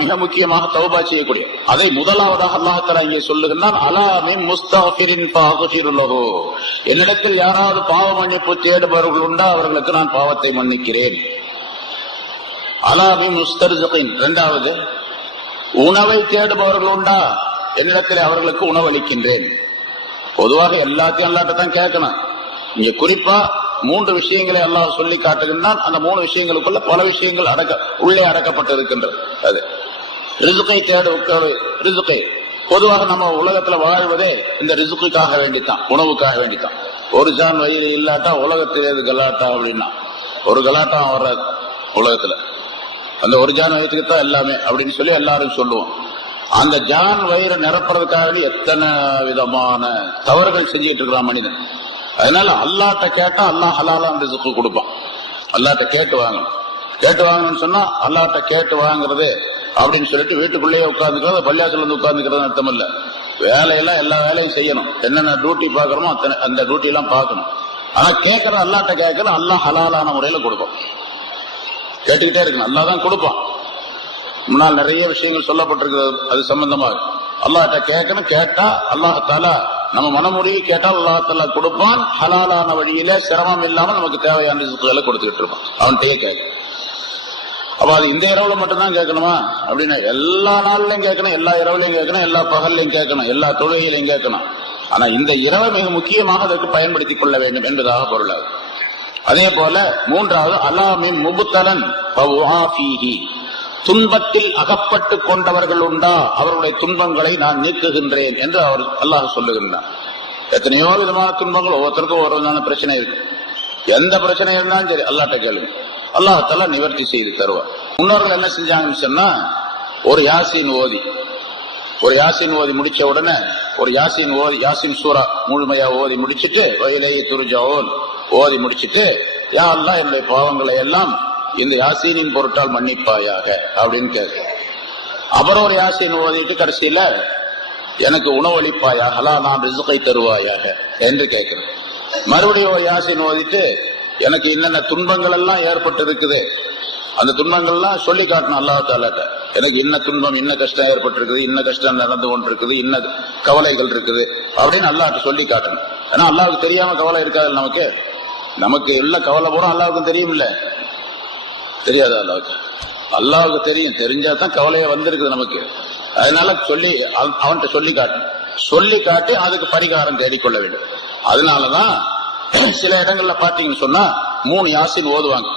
மிக முக்கியமாக தௌபா செய்யக்கூடிய அதை முதலாவதாக அல்லாஹ் தஆலா இங்கே சொல்லுகின்றான். அலா மின் முஸ்தக்ஃபிரின் ஃபஅக்ஃபிரு லஹு, என்னிடத்தில் யாராவது பாவ மன்னிப்பு தேடுபவர்கள் உண்டா அவர்களுக்கு நான் பாவத்தை மன்னிக்கிறேன். அலா மின் முஸ்தர்ஸிகின், இரண்டாவது உணவை தேடுபவர்கள் உண்டா என்னிடத்தில் அவர்களுக்கு உணவளிக்கின்றேன். பொதுவாக எல்லாத்தையும் அல்லாஹ்ட்ட தான் கேட்கணும். இங்க குறிப்பா 3 விஷயங்களை அல்லாஹ் சொல்லி காட்டுகின்றான். அந்த 3 விஷயங்களுக்குள்ள பல விஷயங்கள் உள்ளே அடக்கப்பட்டு இருக்கின்றது. அது ரிசுக்கை ரிசுக்கை பொதுவாக நம்ம உலகத்துல வாழ்வதே இந்த ரிசுக்குக்காக வேண்டித்தான், உணவுக்காக வேண்டித்தான். ஒரு ஜான் வயிறு இல்லாட்டா உலகத்திலே இது கலாட்டா அப்படின்னா ஒரு கலாட்டா வர்றாது உலகத்துல. அந்த ஒரு ஜான் வயிற்றுக்கு தான் எல்லாமே அப்படின்னு சொல்லி எல்லாரும் சொல்லுவோம். அந்த ஜான் வயிறு நிரப்புறதுக்காக எத்தனை விதமான தவறுகள் செஞ்சிட்டு இருக்கிறான் மனிதன். அதனால அல்லாஹ்ட்ட கேட்டா அல்லாஹ் ஹலாலான ரிஸ்க் கொடுப்பான். அல்லாஹ்ட்ட கேட்டு வாங்கணும்னு சொன்னா அல்லாஹ்ட்ட கேட்டு வாங்குறது அப்படின்னு சொல்லிட்டு வீட்டுக்குள்ளேயே உட்கார்ந்துக்கிறது, பள்ளியாசல் வந்து உட்கார்ந்துக்கிறது அர்த்தம் இல்ல. வேலையெல்லாம் எல்லா வேலையும் செய்யணும். என்னென்ன டியூட்டி பாக்குறோமோ அந்த டியூட்டி எல்லாம் பார்க்கணும். ஆனா கேட்கறது அல்லாஹ்ட்ட கேட்கறது அல்லாஹ் ஹலாலான முறையில கொடுப்பான். கேட்டுக்கிட்டே இருக்கணும், அல்லாஹ் தான் கொடுப்பான். முன்னால் நிறைய விஷயங்கள் சொல்லப்பட்டிருக்கிறது அது சம்பந்தமாக. அல்லாஹ்ட்ட கேட்கணும், கேட்டா அல்லாஹ் தஆலா நம்ம மனமுறையை கேட்டால் அல்லாஹ் தஆலா கொடுப்பான். ஹலாலான வழியில சிரமம் இல்லாம நமக்கு தேவையான ரிஸ்க்குகளை கொடுத்துக்கிட்டு இருப்பான். அவன்கிட்டயே கேட்க. அப்ப அது இந்த இரவுல மட்டும்தான் கேட்கணுமா அப்படின்னா எல்லா நாள்லயும் கேட்கணும், எல்லா இரவுலையும் கேட்கணும், எல்லா பகல்லையும் கேட்கணும், எல்லா தொழுகையிலையும் கேட்கணும். ஆனா இந்த இரவை மிக முக்கியமாக அதற்கு பயன்படுத்திக் கொள்ள வேண்டும் என்பதாக பொருளாகும். அதே போல 3வது அலா மின் முபுத்தலன் ஃபஉஆஃபீஹி, துன்பத்தில் அகப்பட்டு கொண்டவர்கள் உண்டா அவர்களுடைய துன்பங்களை நான் நீக்குகின்றேன் என்று அல்லாஹ் சொல்லுகின்றான். எத்தனையோ விதமான துன்பங்கள், ஒவ்வொருத்தருக்கும் ஒரு விதமான பிரச்சனை இருக்கு. எந்த பிரச்சனை இருந்தாலும் சரி அல்லாஹ்ட்ட கேளுங்க, அல்லாஹ் தஆலா நிவர்த்தி செய்து தருவார். முன்னோர்கள் என்ன செஞ்சாங்கன்னு சொன்னா ஒரு யாசீன் ஓதி முடிச்ச உடனே ஒரு யாசீன் சூரா முழுமையா ஓதி முடிச்சுட்டு வயலையை துருஜாவோன் ஓதி முடிச்சுட்டு யா அல்லாஹ் என்னுடைய பாவங்களை எல்லாம் இந்த யாசீனின் பொருட்டால் மன்னிப்பாயாக அப்படின்னு கேட்க. அப்புறம் ஒரு யாசீன் ஓதிட்டு கடைசியில எனக்கு உணவளிப்பாயாக, நான் ரிசுக்கை தருவாயாக என்று கேட்கிறேன். மறுபடியும் ஒரு யாசீன் ஓதிட்டு எனக்கு என்னென்ன துன்பங்கள் எல்லாம் ஏற்பட்டு இருக்குது அந்த துன்பங்கள் எல்லாம் சொல்லி காட்டணும் அல்லாஹ் தஆலாட்ட. எனக்கு இன்ன துன்பம், இன்ன கஷ்டம் ஏற்பட்டு இருக்குது, இன்ன கஷ்டம் நடந்து கொண்டு இருக்குது, இன்ன கவலைகள் இருக்குது அப்படின்னு அல்லாஹ்ட்ட சொல்லி காட்டணும். ஏன்னா அல்லாஹ்வுக்கு தெரியாம கவலை இருக்காது. நமக்கு உள்ள கவலை பூரா அல்லாஹ்வுக்கு தெரியும்ல, தெரியாது அல்லாஹ்வுக்கு தெரியும். தெரிஞ்சாதான் கவலையே வந்திருக்குது நமக்கு. அதனால சொல்லி அவன்கிட்ட சொல்லி காட்டி அதுக்கு பரிகாரம் தேடிக்கொள்ள வேண்டும். அதனாலதான் சில இடங்கள்ல பாத்தீங்கன்னு சொன்னா 3 யாசீன் ஓதுவாங்க.